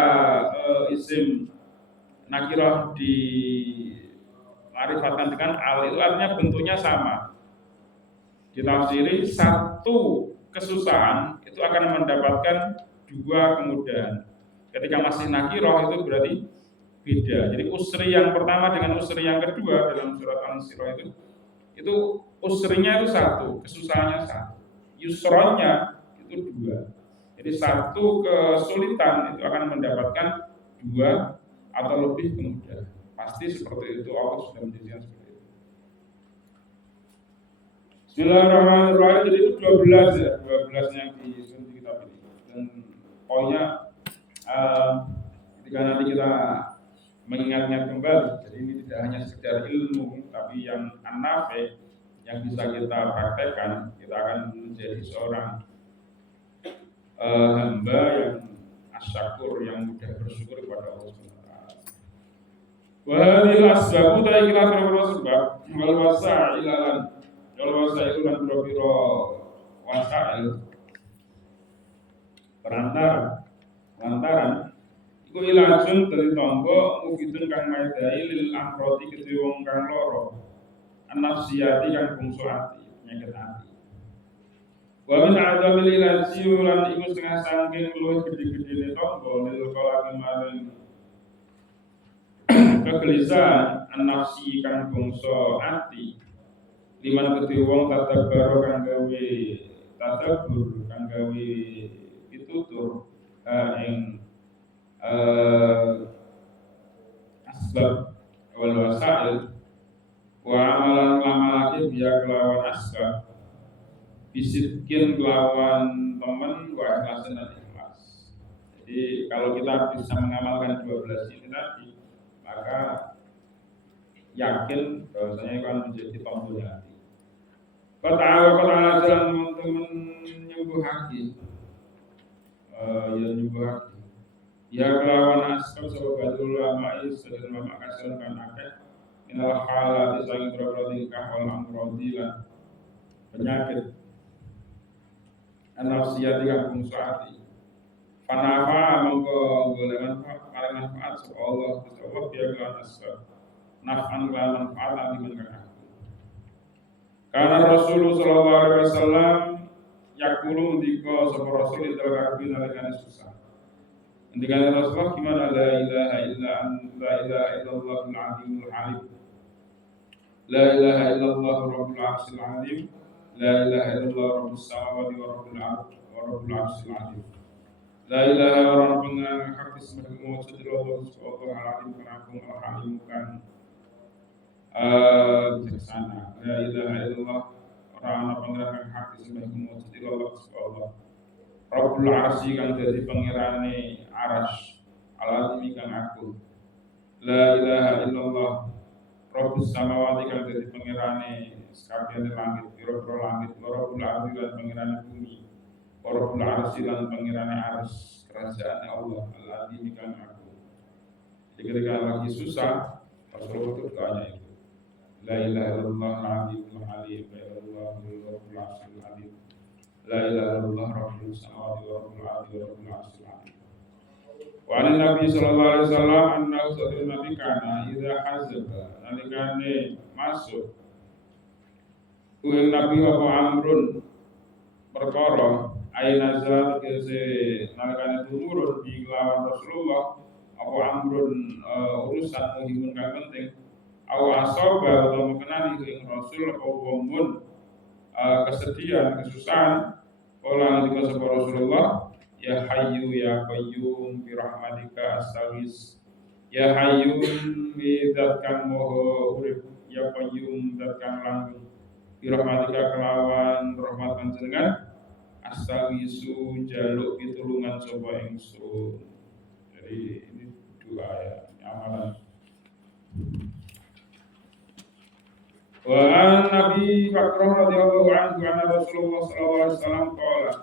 isim nakirah di ma'rifatkan dengan al, itu artinya bentuknya sama. Ditafsiri satu kesusahan itu akan mendapatkan 2 kemudahan. Ketika masih nakirah itu berarti beda. Jadi usri yang pertama dengan usri yang kedua dalam surat An-Nasr itu usrinya itu 1, kesusahannya 1. Yusronya itu 2. Jadi 1 kesulitan itu akan mendapatkan 2 atau lebih kemudahan. Pasti seperti itu, Allah sudah menjadikan seperti itu. Bismillahirrahmanirrahim. Jadi itu 12 ya, 12 yang disusun di kitab ini. Dan poinnya ketika nanti kita mengingat-ingat kembali, jadi ini tidak hanya sekedar ilmu, tapi yang an-nafi yang bisa kita praktekkan, kita akan menjadi seorang hamba yang asyakur, yang mudah bersyukur kepada Allah SWT. Wa hadhil asbab utai kita berapa sebab wal wasailan lan biro wasail perantaran iku ilajun dari tonggo mufidun kang maedai lil amroti kedhe wong kang loro an-nafsiyati kang bungsu ati penyakit ati. Wa min a'damil ilaji lan iku setengah saking luwih gedhe-gedhene tonggo lil qalami maring kegelisahan an-nafsi kang bungsu ati liman kedhe wong tadabbaro kang gawe tadabbur kang gawe pitutur ing asbab wal wasail wa amalan amalake biya kelawan asbab bisitkin kelawan teman wa ikhlasin dan ikhlas. Jadi kalau kita bisa mengamalkan 12 ini tadi, maka yakin bahwasanya akan menjadi tombol hati. Kata jalan teman nyembuh hati, nyembuh hati. Ya kelawan asbab sahabatul ulama sedherek ulama kasaran kan akeh minal halat sang berapa tingkah wal amrodi lan penyakit an-nafsiyati kang bungsu ati. Fanafa monggo golek manfaat sapa Allah biya kelawan asbab. Naf'an kelawan manfaat lan dimenangkan. Karena Rasulullah sallallahu alaihi wasallam yaqulu ndika sapa Rasul itu kabeh nalika susah. Ndika Rasulullah gimana la ilaha illa anta la ilaha illallahul azimul halim. La ilaha illallah rabbul arsyil azim. La ilaha illallah rabbus samawati wa rabbul arsyil azim. La ilaha illallah pengen hak ismul mawjud Allah subhanahu wa ta'ala pengagung al-halim kan bijaksana. La ilaha illallah orang pengen hak ismul mawjud Allah subhanahu Rabbul Arsy kang dadi pangirane Arsy al-azim kang agung. La ilaha illallah Rabbus samawati kang dadi pangirane sakabehane langit, pira-pira langit, Rabbul ardi lan pangirane bumi, Rabbul Arsy lan pangirane Arsy kerajaan Allah al-azim kang agung. Jadi ketika lagi susah, Rasulullah itu doanya itu. La ilaha illallah al-azimul halim, la ilaha illallah Rabbul Arsy al-azim. La ilaha illallah rabbus samawati wa rabbul ardi wa rabbul arsyil azim. Wa an Nabi sallallahu alaihi wasallam annahu sallallahu nabi kana idza hazaba nalikane masuk kuwi Nabi wa amrun perkara aina zat kese nalikane tumurun di lawan Rasulullah apa amrun urusan muhimun kang penting aw asaba utawa mengenani ing Rasul apa wong kesedihan kesusahan Qala ketika sapa Rasulullah ya hayyu ya qayyum bi rahmatika astaghis ya hayyun bi zat kang moho urip ya qayyum zat kang langgeng bi rahmatika kelawan rahmat panjenengan astaghisu jaluk pitulungan sapa ingsun. Jadi ini dua ya amalan. Wa an Nabi Bakr radhiyallahu anhu anna Rasulullah sallallahu alaihi wasallam qala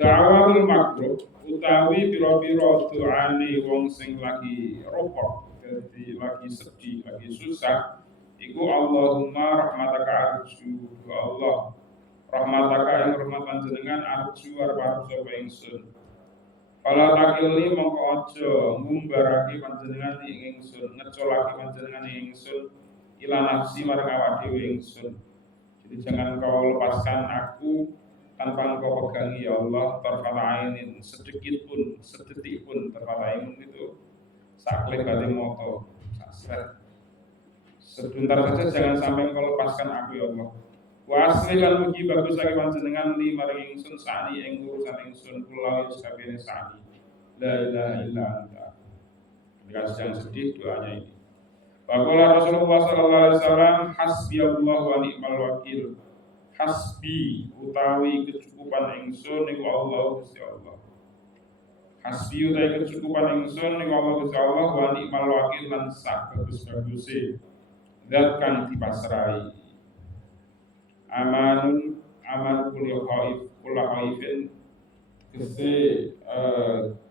ta'awadul makruh utawi pira-pira doane wong sing lagi ropok dadi lagi sedih lagi susah iku Allahumma rahmataka arju Allah rahmataka yang rahmat panjenengan arju arep sapa ingsun Kala takili mongko aja ngumbarake panjenengan ing ingsun ngecolake panjenengan ing ingsun ila nafsi marang awak dhewe ingsun. Jadi jangan kau lepaskan aku tanpa engkau pegangi ya Allah tarfalainin sedikit pun sedetik pun tarfalainin itu saklek bati moto sakset sebentar saja jangan sampai engkau lepaskan aku ya Allah. Wa asli lan mugi bagus lagi panjenengan li maring ingsun sani ing urusan ingsun kula sakabehane sani la ilaha illa anta Ketika sedang sedih doanya ini. Faqala Rasulullah sallallahu alaihi wasallam hasbiyallahu wa ni'mal wakil. Hasbi utawi kecukupan ingsun niku Allah Gusti Allah. Hasbi utawi kecukupan ingsun niku Allah Gusti Allah wa ni'mal wakil lan sak bagus-baguse zat kang dipasrai. Amanun aman kula khaifin kese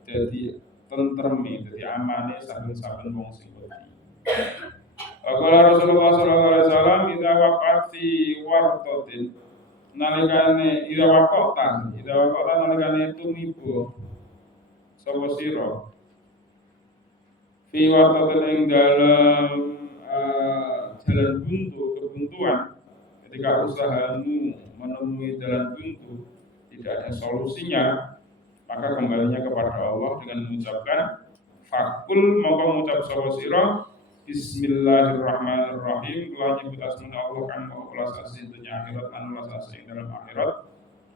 dadi tentreme dadi amane saben-saben wong sing wedi. Qala Rasulullah sallallahu alaihi wasallam idza waqati wartatin nalikane idza waqata nalikane tumibo sapa sira fi wartatin ing dalam jalan buntu kebuntuan ketika usahamu menemui jalan buntu tidak ada solusinya maka kembalinya kepada Allah dengan mengucapkan fakul maka mengucap sapa sira Bismillahirrahmanirrahim. Telah nyebut asma Allah kan mau ulas asih dunia akhirat kan ulas asih dalam akhirat.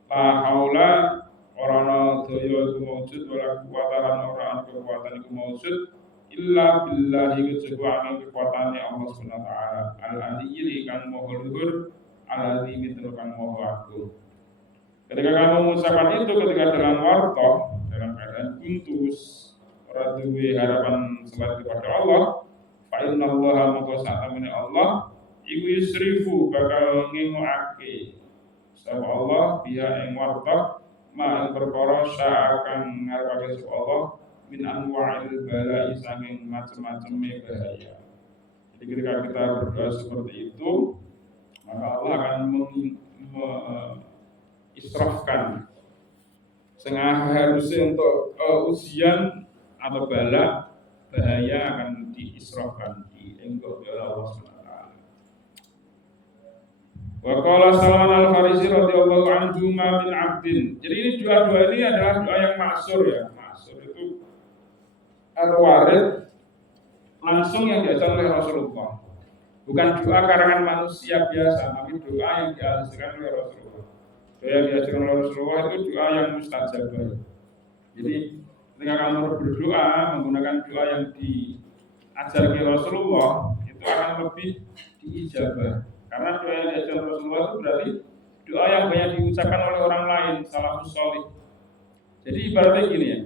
La haula orana daya iku maujud wala kuwata lan ora ana kekuatan iku maujud illa billahi kecuali kekuatannya Allah Subhanahu wa taala. Al-aliyyi kan maha luhur, al-azim kan maha agung. Ketika kamu mengucapkan itu ketika dalam warta dalam keadaan kuntus ora duwe harapan selain kepada Allah fa inna Allah maka satamene Allah iku yusrifu bakal ngengoake sapa Allah biha ing warta ma ing perkara sa'akan ngarepake sapa Allah min anwa'il bala'i saking macam-macam bahaya. Jadi ketika kita berdoa seperti itu maka Allah akan mengisrafkan harusnya untuk ujian atau bala bahaya akan diisrafkan diengkau oleh Allah SWT. Wa qala Salman al-Farisi radhiyallahu anhu ma bin 'abdin. Jadi ini doa-doa ini adalah doa yang maksur ya. Maksur itu atau warid langsung yang diajarkan oleh Rasulullah. Bukan doa karangan manusia biasa, tapi doa yang diajarkan oleh Rasulullah. Doa yang diajarkan oleh Rasulullah itu doa yang mustajab. Jadi ketika kamu berdoa menggunakan doa yang diajarkan Rasulullah itu akan lebih diijabah karena doa yang diajarkan Rasulullah itu berarti doa yang banyak diucapkan oleh orang lain salafus sholih. Jadi ibaratnya gini ya,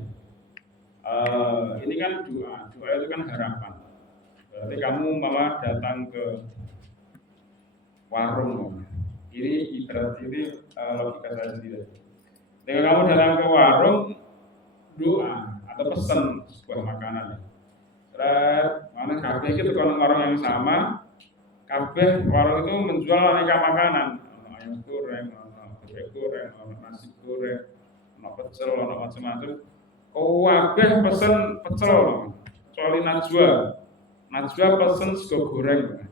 ini kan doa itu kan harapan. Berarti kamu malah datang ke warung, ini ibarat ini logika saya sendiri. Dengan kamu datang ke warung doa atau pesan sebuah makanan. Mana kabeh itu kalau warung yang sama, kabeh warung itu menjual aneka makanan, ayam goreng, bebek goreng, nasi goreng, pecel, macam-macam. Kabeh pesen pecel, kecuali Najwa pesen sego goreng.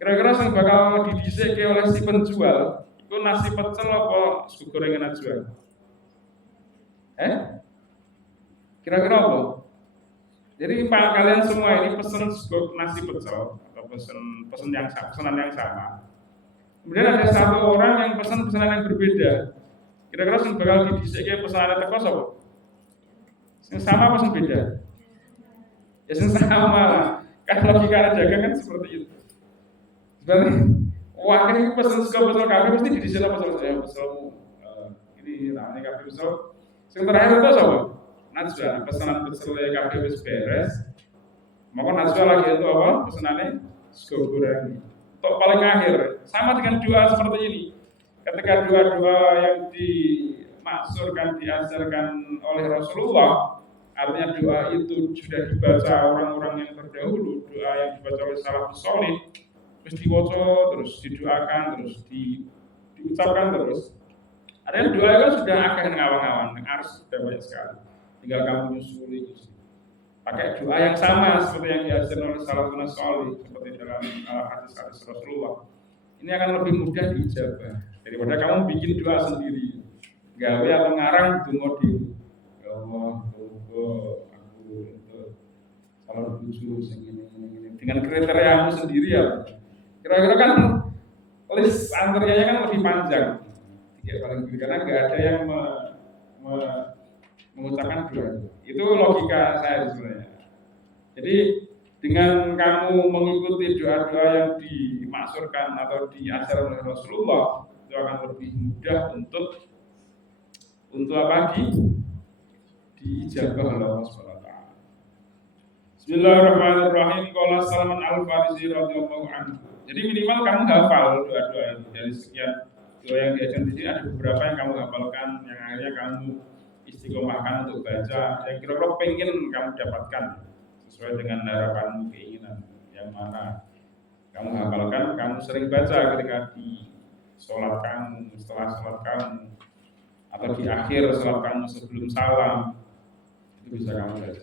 Kira-kira yang bakal didhisik oleh si penjual, itu nasi pecel apa sego goreng Najwa? Kira-kira apa? Jadi kalian semua ini pesen nasi pecel atau pesanan yang sama. Kemudian ada satu orang yang pesanan yang berbeda. Kira-kira yang bakal didhisik pesanan teko sapa? Yang sama apa yang beda? Ya yang sama. Kan logika dagang kan seperti itu. Sebenarnya wah ini pesan sego pecel kabeh mesti didhisik pecel ini namanya kabeh pecel. Yang terakhir itu apa? Najwa, pesanan pecel kabeh wis beres. Maka Najwa lagi itu apa? Pesanannya sego goreng. Untuk paling akhir, sama dengan doa seperti ini. Ketika doa-doa yang dimaksurkan, diajarkan oleh Rasulullah, artinya doa itu sudah dibaca orang-orang yang terdahulu, doa yang dibaca oleh salafus sholih, terus dibaca, terus didoakan, terus diucapkan terus. Artinya doa itu sudah akan ngawang-ngawang, harus sudah banyak sekali. Tinggal kamu nyusuli. Pakai doa yang sama seperti yang diajarkan oleh salafus sholih seperti dalam hadis-hadis Rasulullah. Ini akan lebih mudah diijabah daripada kamu bikin doa sendiri. Gawe atau ngarang donga dhewe. Ya Allah, aku untuk calon bojo sing ngene dengan kriteriamu sendiri ya. Kira-kira kan list antriannya kan lebih panjang. Karena nggak ada yang mengucapkan doa. Itu logika saya sebenarnya. Jadi dengan kamu mengikuti doa-doa yang dimaksurkan atau diajarkan oleh Rasulullah, itu akan lebih mudah untuk apa? Diijabah oleh Allah Subhanahu wa taala. Bismillahirrahmanirrahim. Qala Salman Al-Farisi radhiyallahu anhu. Jadi minimal kamu hafal doa-doa ini. Dari sekian doa yang diajarkan di sini ada beberapa yang kamu hafalkan, yang akhirnya kamu istiqomahkan untuk baca, yang kira-kira pengen kamu dapatkan sesuai dengan harapanmu, keinginan yang mana kamu hafalkan, kamu sering baca ketika di sholat kamu, setelah sholat kamu, atau di akhir sholat kamu sebelum salam, itu bisa kamu baca.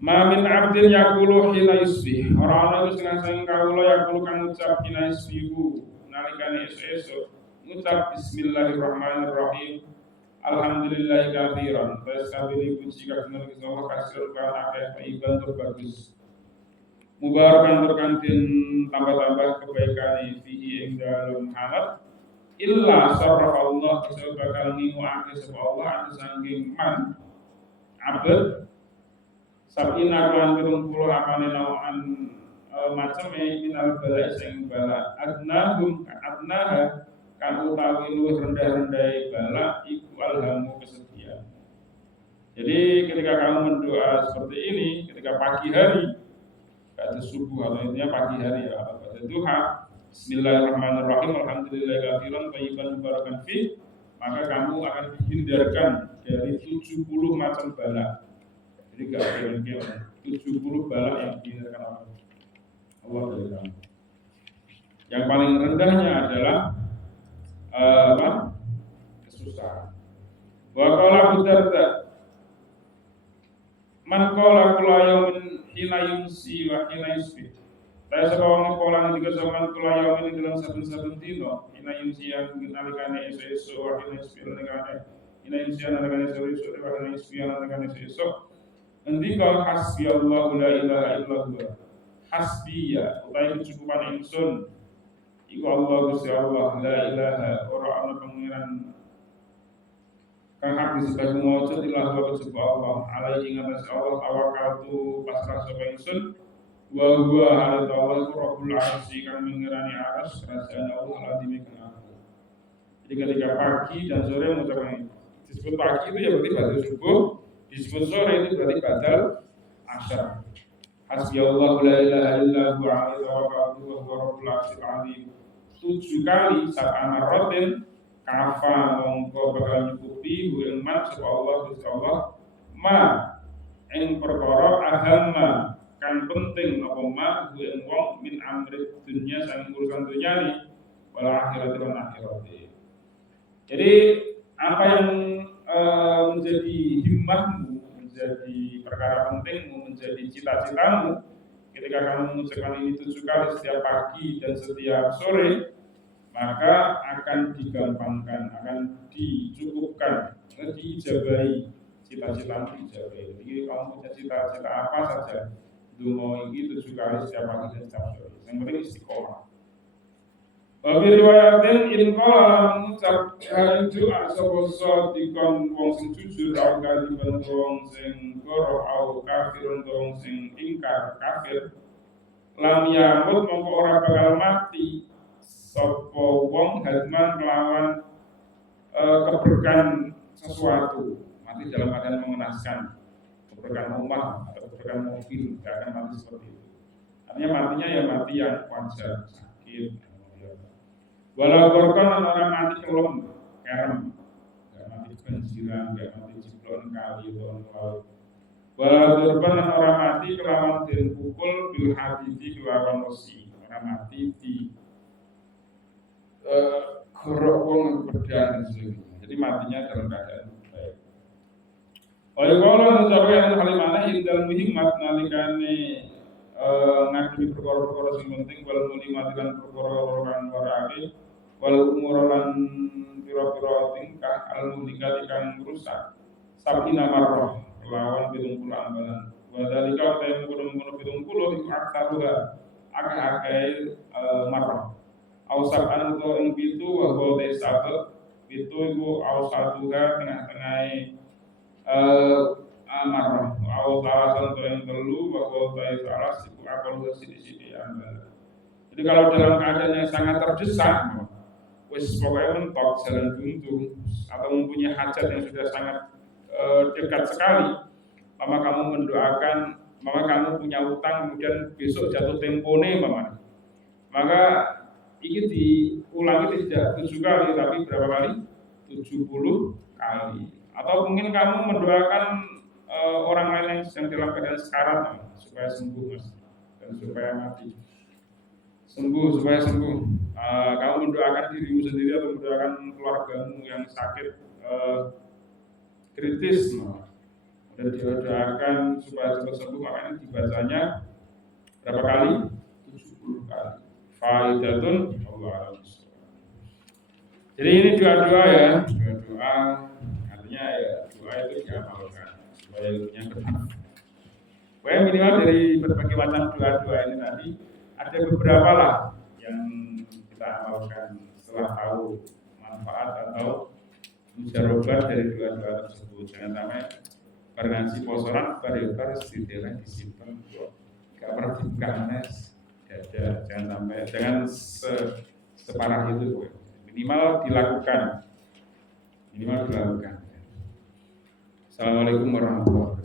Ma min abdin yaqulu hina yusbih, ora ana wis ngaseng kawula yaqulu kang ngucap hina yusbihu nalikane esuk-esuk ngucap bismillahirrahmanirrahim alhamdulillahi katsiran tasabini puji kagem Gusti Allah kasir kan akeh ibadah tur bagus mubarakan tur kantin tambah-tambah kebaikan fihi ing dalem Muhammad illa sarrafallahu bisa bakal ngimuake sapa Allah anu saking man abad sabina kan 70 amane nawan maceme minal bala sing bala adnaha kan utawi luwih rendah-rendah bala iku alhamu kesedihan. Jadi ketika kamu mendoa seperti ini ketika pagi hari pada subuh atau intinya pagi hari ya atau pada duha bismillahirrahmanirrahim alhamdulillahi katsiran thayyiban mubarakan fi maka kamu akan dihindarkan dari 70 macam bala. Jadi gak kira-kira 70 bala yang dihindarkan Allah dari kamu. Yang paling rendahnya adalah kesusahan. Wa qala Abu Darda man qala kula yaumin hina yumsi wa hina yusbih. Saya sebawa ngkola ngendika zaman kula yaumin dalam saben-saben dina hina yumsi yang nalikane esuk-esuk wa hina yusbih nalikane hina yumsi nalikane esuk-esuk wa hina yusbih nalikane esuk. Ngendika hasbiyallahu la ilaha illa huwa. Hasbiya utawi kecukupan ingsun iku Allah Gusti Allah la ilaha ora ana pangeran kang hak disebut maujud illa huwa kecuali Allah alaihi ngatas Allah tawakaltu pasrah sapa ingsun wa huwa ala Allah rabbul arsy kang mengerani aras kerajaan Allah alazim kang agung. Jadi ketika pagi dan sore mengucapkan disebut pagi itu ya berarti badal subuh, disebut sore itu berarti badal asyar. Hasbiyallahu la ilaha illa huwa alaihi tawakkaltu wa huwa rabbul arsyil azim. 7 kali sab'an marratin kafa mongko bakal nyukupi hu ing man sapa Allah Gusti Allah ma ing perkara ahamma kan penting apa ma hu ing wong min amri dunya sang urusan dunyane wal akhirat lan akhirat. Jadi apa yang menjadi himmahmu, menjadi perkara pentingmu, menjadi cita-citamu ketika kamu mengucapkan ini 7 kali setiap pagi dan setiap sore, maka akan digampangkan, akan dicukupkan, diijabahi cita-citamu diijabahi. Jadi kamu punya cita-cita apa saja, dungo ini 7 kali setiap pagi dan setiap sore. Yang penting istiqomah. Bagi riwayatin inqala mengucap hal doa sapa sadikon wong sing jujur au kaliban wong sing goro au kafirun wong sing ingkar kafir lam yamut mongko ora bakal mati sapa wong hadman kelawan keberkahan sesuatu mati dalam keadaan mengenaskan keberkahan rumah atau keberkahan mobil tidak akan mati seperti itu. Artinya matinya ya mati yang wajar sakit. Walau korban orang mati kelom kerem, nggak mati banjiran, nggak mati ciplon kali atau laut. Walau korban orang mati kelawan den pukul bil hadidi kelawan besi, orang mati di gorong pedang dan sebagainya. Jadi matinya dalam keadaan baik. Oleh kalau mencapai yang halimana indal muhimmat nalikane ngadepi perkara-perkara sing penting wal mulimatilan perkara-perkara kang warake wal umuran pira-pira tingkah al-muhlikati kang rusak sabina marrah lawan 70 ambalan wa dalika ta mungkon 70 iku aktaruha akeh marrah ausatan to ing pitu wa bodhe sabet pitu iku ausatuha tengah-tengahe marrah awal alasan yang telu bahwa saya salah siku akal sisi anda. Jadi kalau dalam keadaan yang sangat terdesak, wis pokoknya mentok jalan buntu atau mempunyai hajat yang sudah sangat dekat sekali, mama kamu punya utang kemudian besok jatuh tempone maka ini diulangi tidak 7 kali tapi berapa kali? 70 kali. Atau mungkin kamu mendoakan orang lain yang sedang dalam keadaan sekarat supaya sembuh mas dan supaya mati supaya sembuh. Kamu mendoakan dirimu sendiri atau mendoakan keluargamu yang sakit kritis dan didoakan supaya cepat sembuh, makanya dibacanya berapa kali? 70 kali. Faidatun Allah. Jadi ini doa-doa ya, doa artinya ya doa itu diamalkan supaya ilmunya bermanfaat. Supaya minimal dari berbagai macam doa-doa ini tadi ada beberapa lah yang kita amalkan setelah tahu manfaat atau mujarabah dari doa-doa tersebut. Jangan sampai ngaji posoran bar setidaknya disimpan gak pernah dibuka nes ada, jangan separah itu. Minimal dilakukan. Assalamualaikum warahmatullahi wabarakatuh.